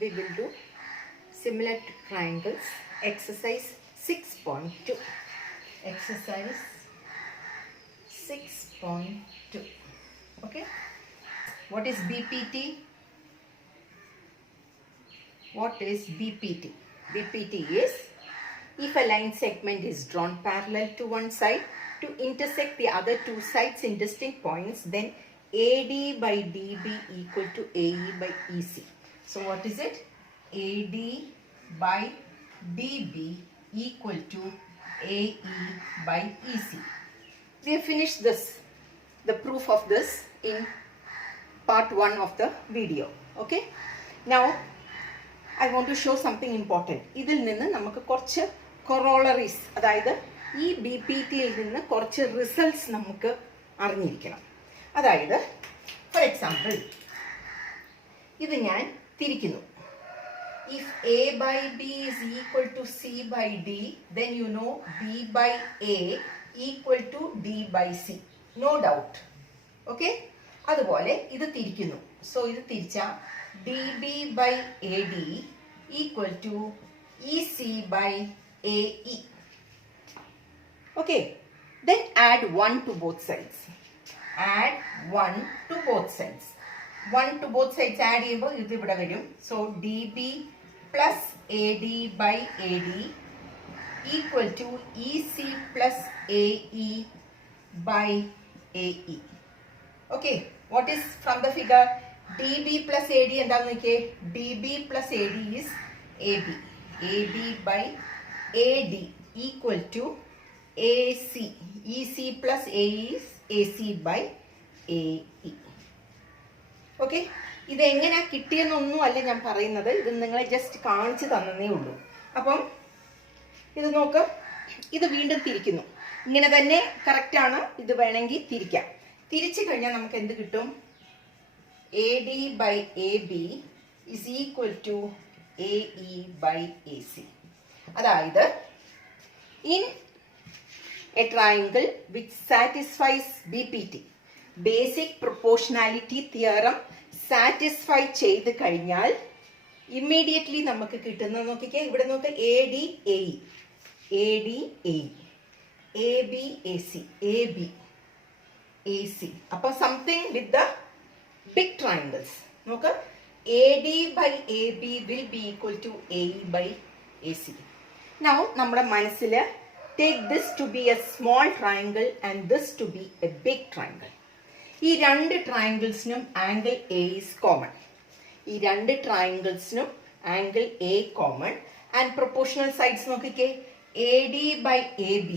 we will do similar to triangles, exercise 6.2. Exercise 6.2. Okay. What is BPT? What is BPT? BPT is if a line segment is drawn parallel to one side to intersect the other two sides in distinct points, then AD by DB equal to AE by EC. So what is it? AD by DB equal to AE by EC. We have finished this, the proof of this in part 1 of the video. Okay. Now I want to show something important. ഇതിൽ നിന്ന് നമുക്ക് കുറച്ച് corollaries, അതായത് ഈ BPTയിൽ നിന്ന് കുറച്ച് results നമുക്ക് അറിഞ്ഞിരിക്കണം. അതായത് ഫോർ എക്സാമ്പിൾ ഇത് ഞാൻ തിരിക്കുന്നു. If A by B is equal to C by D, then you know B by A equal to D by C. No doubt. Okay? അതുപോലെ ഇത് തിരിക്കുന്നു. സോ ഇത് തിരിച്ചാൽ DB by AD equal to EC by AE. Okay. Then add 1 to both sides. Add 1 to both sides. 1 to both sides add ചെയ്യുമ്പോൾ ഇത് ഇവിടെ വരും. So DB plus AD by AD equal to EC plus AE by AE. Okay. What is from the figure? DB plus AD എന്താണെന്ന് നോക്കിയേ. DB plus AD is AB. AB by AD equal to AC. EC plus AE is AC by AE. Okay. ഇത് എങ്ങനെ കിട്ടിയെന്നൊന്നും അല്ല ഞാൻ പറയുന്നത്. ഇത് നിങ്ങളെ just കാണിച്ചു തന്നേ ഉള്ളൂ. അപ്പം ഇത് നോക്ക്. ഇത് വീണ്ടും തിരിക്കുന്നു. ഇങ്ങനെ തന്നെ കറക്റ്റാണ്. ഇത് വേണമെങ്കിൽ തിരിക്കാം. തിരിച്ചു കഴിഞ്ഞാൽ നമുക്ക് എന്ത് കിട്ടും? AD by AB is equal to AE by AC. അതായത് in a triangle which satisfies BPT, basic proportionality theorem satisfy ചെയ്ത് കഴിഞ്ഞാൽ immediately നമുക്ക് കിട്ടുന്ന നോക്കിക്കേ. ഇവിടെ നോക്ക് AD AE, AD AE, AB AC, AB AC. അപ്പോൾ something with the big triangles. നോക്ക് AD by AB will be equal to AE by AC. Now നമ്മുടെ മനസ്സിൽ take this to be a small triangle and this to be a big triangle. ഈ രണ്ട് ട്രയാങ്കിൾസിനും angle A is common. ഈ രണ്ട് ട്രയാങ്കിൾസിനും angle A common and proportional sides നോക്കിക്കേ. AD by AB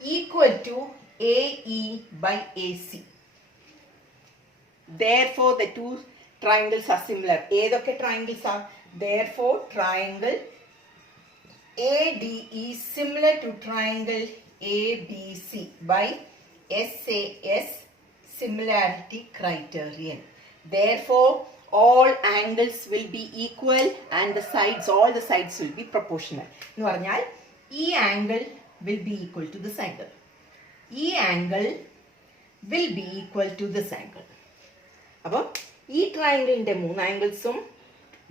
equal to AE by AC. Therefore the two triangles are similar. ഏതൊക്കെ triangles are? Therefore triangle AD is similar to triangle ABC by SAS similarity criterion. Therefore all angles will be equal and the sides, all the sides will be proportional. എന്ന് പറഞ്ഞാൽ ഈ angle will be equal to this angle. ഈ angle will be equal to this angle. അപ്പോൾ ഈ ട്രയാങ്കിളിൻ്റെ 3 ആംഗിൾസും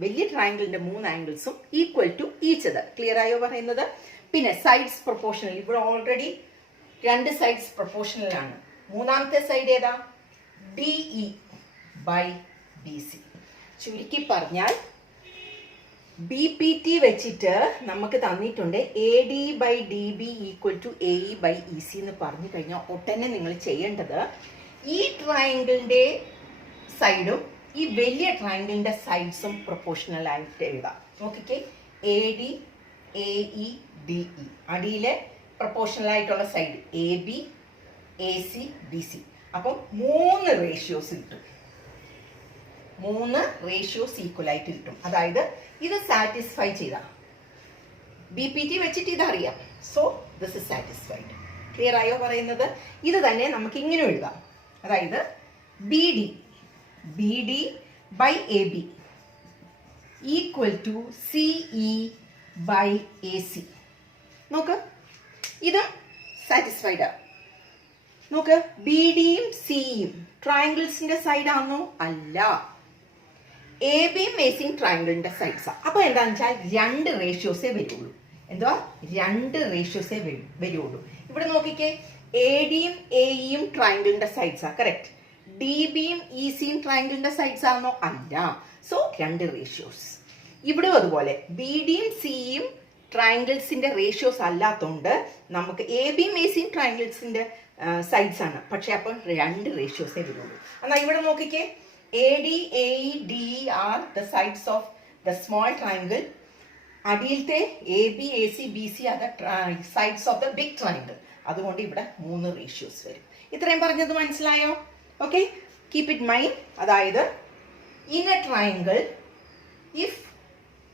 വലിയ ട്രയാങ്കിളിൻ്റെ 3 ആംഗിൾസും equal to each other. Clear ആയോ പറയുന്നത്? പിന്നെ സൈഡ്സ് പ്രൊപ്പോർഷണൽ. ഇവിടെ ഓൾറെഡി 2 സൈഡ്സ് പ്രൊപ്പോർഷണൽ ആണ്. മൂന്നാമത്തെ സൈഡ് ഏതാ? DE by BC. ചുരുക്കി പറഞ്ഞാൽ BPT വെച്ചിട്ട് നമുക്ക് തന്നിട്ടുണ്ട് AD by DB equal to AE by EC എന്ന് പറഞ്ഞു കഴിഞ്ഞാൽ ഒട്ടനെ നിങ്ങൾ ചെയ്യേണ്ടത് ഈ ട്രയാങ്കിളിൻ്റെ സൈഡും ഈ വലിയ ട്രയാങ്കിളിൻ്റെ സൈഡ്സും പ്രൊപ്പോർഷണൽ ആയിട്ട് എഴുതാം. നോക്കിക്കേ. AD AE DE അടിയിലെ പ്രൊപ്പോർഷണൽ ആയിട്ടുള്ള സൈഡ് AB AC BC. അപ്പം 3 റേഷ്യോസ് കിട്ടും. 3 റേഷ്യോസ് ഈക്വൽ ആയിട്ട് കിട്ടും. അതായത് ഇത് സാറ്റിസ്ഫൈ ചെയ്താൽ BPT വെച്ചിട്ട് ഇതറിയാം. So this is satisfied. Clear ആയോ പറയുന്നത്? ഇത് തന്നെ നമുക്ക് ഇങ്ങനെ എഴുതാം. അതായത് BD by AB equal to CE by AC. നോക്ക് ഇതും സാറ്റിസ്ഫൈഡ് ആണ്. നോക്ക് BDയും CEയും ട്രയാങ്കിൾസിന്റെ സൈഡ് ആണോ? അല്ല. എ ബിയും എസിയും ട്രയാങ്കിളിന്റെ സൈഡ്സാണ്. അപ്പോൾ എന്താണെന്ന് വെച്ചാൽ രണ്ട് റേഷ്യോസേ വരുള്ളൂ. എന്തുവാ? രണ്ട് റേഷ്യോസേ വരുള്ളൂ. ഇവിടെ നോക്കിക്കേ, എ ഡിയും എയും ട്രയാങ്കിളിന്റെ സൈഡ്സാണ്. കറക്റ്റ്. ഡി ബിയും ഇ സിയും ട്രയാങ്കിളിന്റെ സൈഡ്സ് ആണോ? അല്ല. സോ രണ്ട് റേഷ്യോസ്. ഇവിടെ അതുപോലെ ബി ഡിയും സിയും ട്രയാങ്കിൾസിന്റെ റേഷ്യോസ് അല്ലാത്തതുകൊണ്ട് നമുക്ക് എ ബിയും എ സിയും ട്രയാങ്കിൾസിന്റെ സൈഡ്സ് ആണ്. പക്ഷെ അപ്പം രണ്ട് റേഷ്യോസേ വരുള്ളൂ. എന്നാൽ ഇവിടെ നോക്കിക്കേ, AD, AE, DE are the sides of the small triangle. അടിയിലത്തെ AB, AC, BC are the sides of the big triangle. അതുകൊണ്ട് ഇവിടെ മൂന്ന് റേഷ്യോസ് വരും. ഇത്രയും പറഞ്ഞത് മനസ്സിലായോ? Okay, keep it mind. അതായത് in a triangle if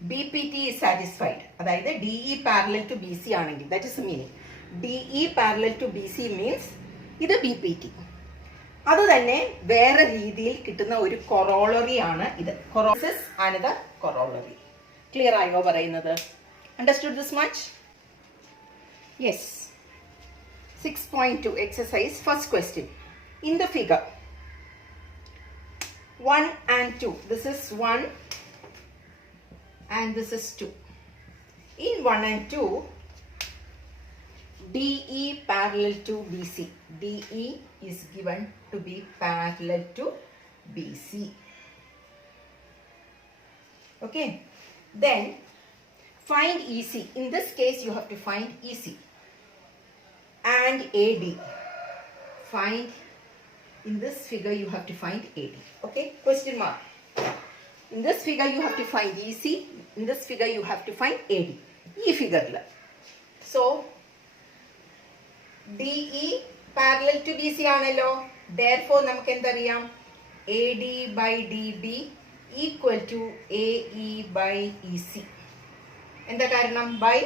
BPT is satisfied, അതായത് DE parallel to BC ആണെങ്കിൽ, that is the meaning. DE parallel to BC means ഇത് BPT. അത് തന്നെ വേറെ രീതിയിൽ കിട്ടുന്ന ഒരു കൊറോളറി ആണ് ഇത്. കൊറോസിസ് അനദർ കൊറോളറി. ക്ലിയർ ആയോ പറയുന്നത്? Understood this much? Yes. 6.2 exercise. First question. In the figure 1 and 2, this is 1 and this is 2. In 1 and 2, DE parallel to BC. DE is given to be parallel to BC. Okay. Then find EC. In this case, you have to find EC and AD. Find, in this figure, you have to find AD. Okay. Question mark. In this figure, you have to find EC. In this figure, you have to find AD. E figure. So DE parallel to BC ആണല്ലോ. Therefore നമുക്ക് എന്തറിയാം? AD by DB equal to AE by EC. എന്താ കാരണം? By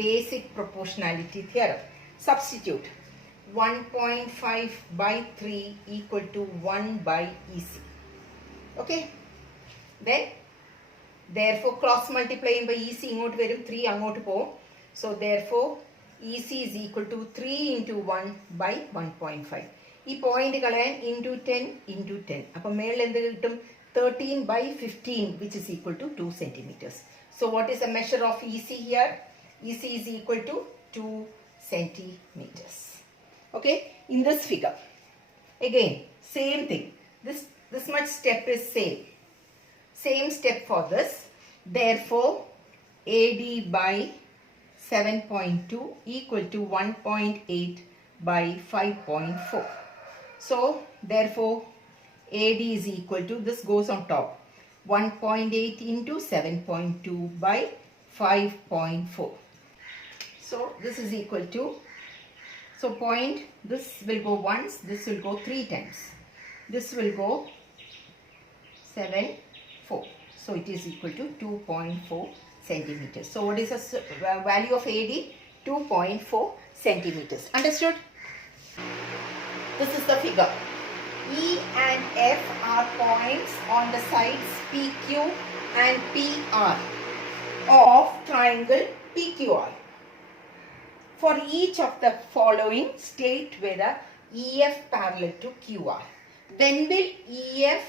basic proportionality theorem. Substitute 1.5 by 3 equal to 1 by EC. Okay. Then therefore cross multiply ചെയ്യുമ്പോൾ EC ഇങ്ങോട്ട് വരും, 3 അങ്ങോട്ട് പോകും. So therefore EC is equal to 3 into 1 by 1.5. ഈ point കളയാൻ into 10 into 10. അപ്പം മേളിൽ എന്ത് കിട്ടും? 13 by 15 which is equal to 2 centimeters. So what is the measure of EC here? EC is equal to 2 centimeters. Okay, in this figure. Again, same thing. This much step is same. Same step for this. Therefore, AD by 7.2 equal to 1.8 by 5.4. So, therefore, AD is equal to, this goes on top, 1.8 into 7.2 by 5.4. So, this is equal to, so point, this will go once, this will go 3 times. This will go 7, 4. So, it is equal to 2.4 centimeters. So, what is the value of AD? 2.4 centimeters. Understood? This is the figure. E and F are points on the sides PQ and PR of triangle PQR. For each of the following, state whether EF parallel to QR. When will EF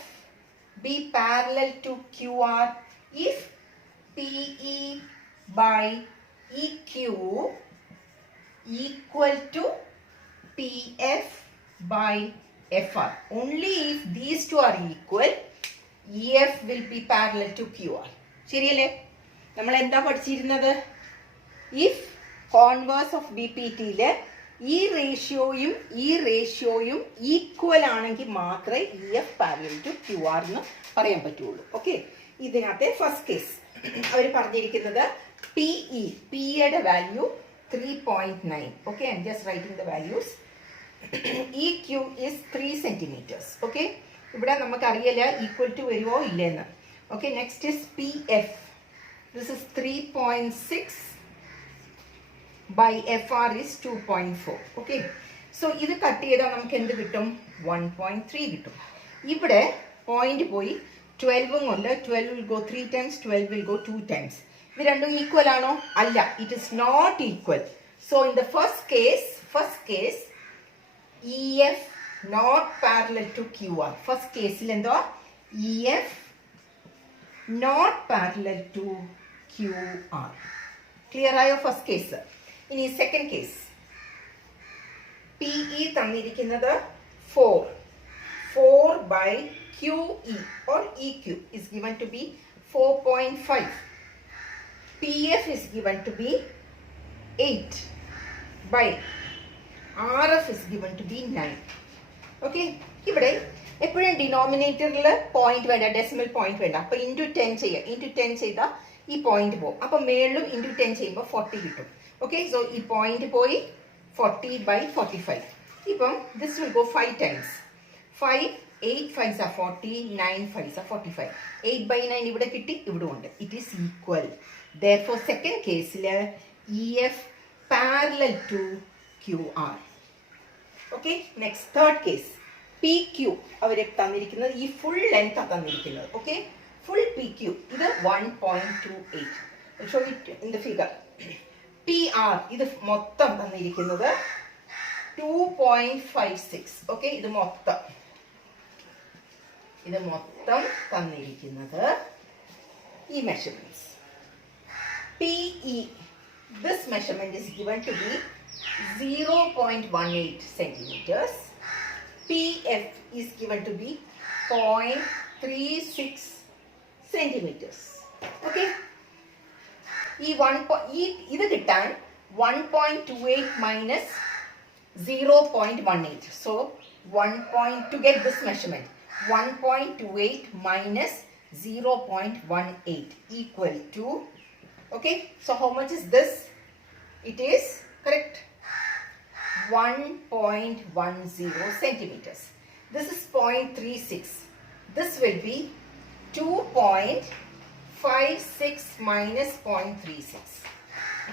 be parallel to QR? If PE by EQ equal to PF by FR. Only if these two are equal, EF will be parallel to QR. ശരിയല്ലേ? നമ്മൾ എന്താ പഠിച്ചിരുന്നത്? If converse of BPTയില് ഈ റേഷ്യോയും equal ആണെങ്കിൽ മാത്രമേ EF parallel to QR എന്ന് പറയാൻ പറ്റുള്ളൂ. ഓക്കെ, ഇതിനകത്തെ ഫസ്റ്റ് കേസ് അവർ പറഞ്ഞിരിക്കുന്നത് പിയുടെ value 3.9. Okay, I am just writing the values. EQ is 3 centimeters. Okay, ഇവിടെ നമുക്കറിയില്ല ഈക്വൽ ടു വരുമോ ഇല്ലെന്ന്. Okay, next is PF. This is 3.6 by FR is 2.4. Okay, so ഇത് കട്ട് ചെയ്താൽ നമുക്ക് എന്ത് കിട്ടും? 1.3 കിട്ടും. ഇവിടെ പോയിന്റ് പോയി 12 കൊണ്ട് 12 will go 3 times, 12 will go 2 times. ഇത് രണ്ടും ഈക്വൽ ആണോ? അല്ല, it is not equal. So in the first case EF not parallel to QR. First കേസിൽ എന്തോ EF not parallel to QR. Clear ആയോ ഫസ്റ്റ് കേസ്? ഇനി സെക്കൻഡ് കേസ്. PE തന്നിരിക്കുന്നത് 4. 4 by QE or EQ is given to be 4.5. PF is given to be 8 by RF is given to be 9. Okay, ഇവിടെ എപ്പോഴും ഡിനോമിനേറ്ററിൽ point വേണ്ട, decimal point വേണ്ട. അപ്പോൾ into 10 ചെയ്യുക. ഇൻറ്റു 10 ചെയ്താൽ ഈ പോയിന്റ് പോകും. അപ്പോൾ മേളിലും ഇൻറ്റു 10 ചെയ്യുമ്പോൾ 40 കിട്ടും. ഓക്കെ, സോ ഈ പോയിന്റ് പോയി 40 by 45. ഇപ്പം this will go 5 times. 5, 8 5s are 40, 9 5s are 45. 8 by 9 ഇവിടെ കിട്ടി, ഇവിടെ ഉണ്ട്. It is equal. Therefore second കേസിൽ EF parallel to QR. Okay, next third case. PQ അവരെ തന്നിരിക്കുന്നത് ഈ ഫുൾ ലെങ്ത് തന്നിരിക്കുന്നത്. ഓക്കെ, ഫുൾ PQ ഇത് 1.28. Show it in the figure. PR ഇത് മൊത്തം തന്നിരിക്കുന്നത് 2.56. ഓക്കെ, ഇത് മൊത്തം തന്നിരിക്കുന്നത് ഈ measurements. PE this measurement is given to be 0.18 centimeters. PF is given to be 0.36 centimeters. Okay, ഇത് കിട്ടാൻ 1.28 minus 0.18. So to get this measurement, 1.28 minus 0.18 equal to, okay, so how much is this? It is correct 1.10 centimeters. This is 0.36. This will be 2.56 minus 0.36,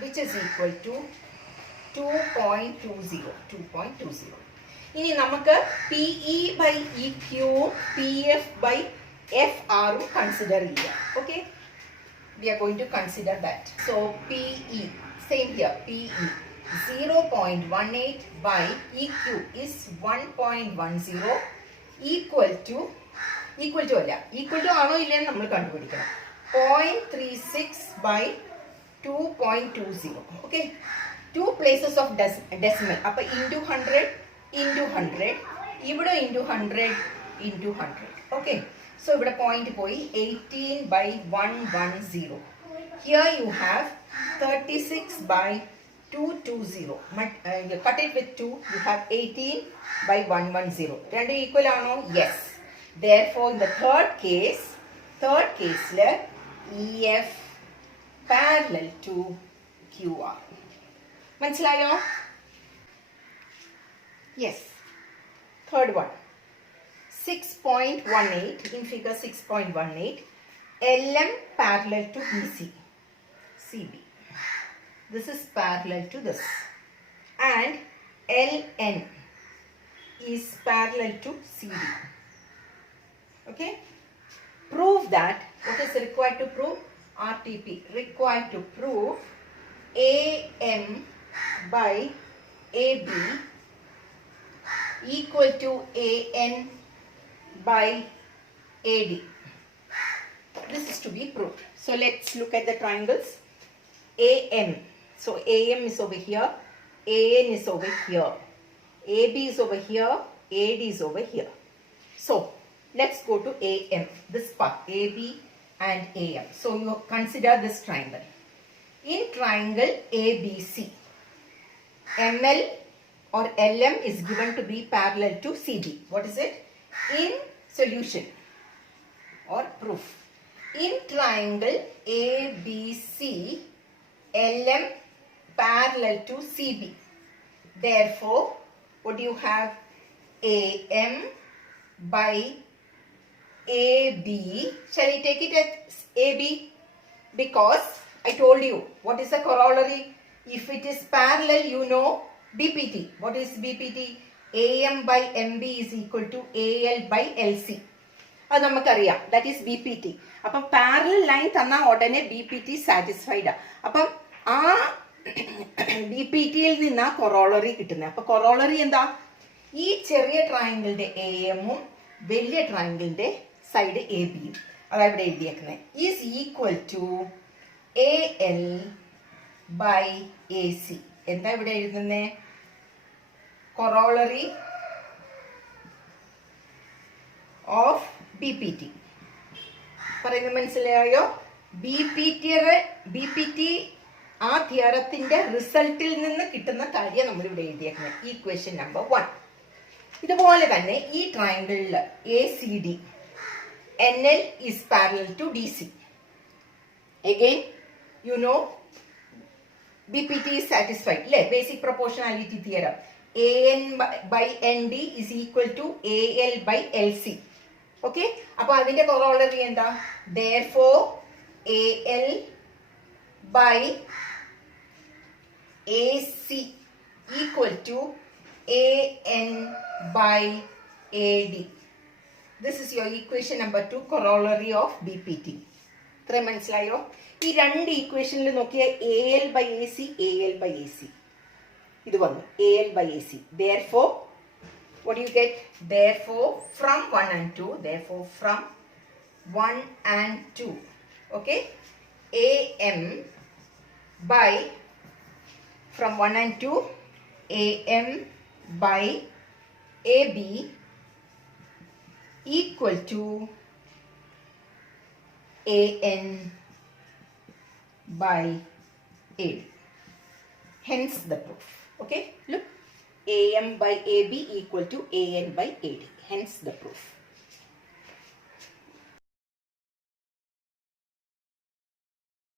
which is equal to 2.20. ഇനി നമുക്ക് PE by EQ, PF by FR consider ചെയ്യാം. Okay, we are going to consider that. So PE, same here, PE 0.18 by EQ is 1.10 equal to അല്ല, equal to ആണോ ഇല്ലെന്ന് നമ്മൾ കണ്ടുപിടിക്കണം. 0.36 by 2.20. Okay, 2 places of decimal. അപ്പോൾ into 100 into 100, ഇവിടെ into 100 into 100. Okay, so ഇവിടെ point പോയി 18 by 110. Here you have 36 by 220. You cut it with 2, you have 18 by 110. രണ്ട് equal ആണോ? Yes. Therefore in the third case EF parallel to QR. മനസ്സിലായോ? Yes. Third one, 6.18 in figure 6.18, LM parallel to EC, CB. This is parallel to this, and LN is parallel to CD. Okay, prove that. What is required to prove? RTP required to prove AM by AB equal to AN by AD. This is to be proved. So let's look at the triangles. AM. So AM is over here, AN is over here, AB is over here, AD is over here. So let's go to AM, this part, AB and AM. So you consider this triangle. In triangle ABC, ML or LM is given to be parallel to CD. What is it? In solution or proof. In triangle ABC, LM parallel to CB. Therefore, what do you have? AM by AB. Shall I take it as AB? Because I told you, what is the corollary? If it is parallel, you know BPT. What is BPT? AM by MB is equal to AL by LC. അത് നമുക്കറിയാം. That is BPT. അപ്പം parallel line തന്നാൽ ഉടനെ BPT satisfied. അപ്പം ആ BPTയിൽ നിന്നാ corollary കിട്ടുന്നത്. അപ്പം കൊറോളറി എന്താ? ഈ ചെറിയ ട്രയാങ്കിളിന്റെ AM ഉം വലിയ ട്രയാങ്കിളിന്റെ സൈഡ് AB യും. അതാ ഇവിടെ എഴുതിയേക്കുന്നത്, is equal to AL by AC. എന്താ ഇവിടെ എഴുതുന്നേ? Corollary of BPT. പറയുന്നത് മനസ്സിലായോ? BPT ആ തിയറത്തിന്റെ റിസൾട്ടിൽ നിന്ന് കിട്ടുന്ന കാര്യം നമ്മൾ ഇവിടെ എഴുതിയേക്കുന്നത്. Equation number 1. ഇതുപോലെ തന്നെ ഈ ട്രയാങ്കിളിൽ ACD NL is parallel to DC. Again, you know BPT is satisfied. Basic proportionality theorem. AN by ND is equal to AL by LC. Okay? അപ്പോൾ അതിന്റെ corollary എന്താ? Therefore, AL by AC equal to AN by AD. This is your equation number 2, corollary of BPT. ഇത്രയും മനസ്സിലായോ? ഈ രണ്ട് ഈക്വേഷനിൽ നോക്കിയാൽ AL by AC, AL by AC. ഇത് വന്നു AL by AC. Therefore, what do you get? Therefore, from 1 and 2, therefore from 1 and 2, okay, AM by, from 1 and 2, AM by AB equal to AN by AD. Hence the proof. Okay, look, AM by AB equal to AN by AD. Hence the proof.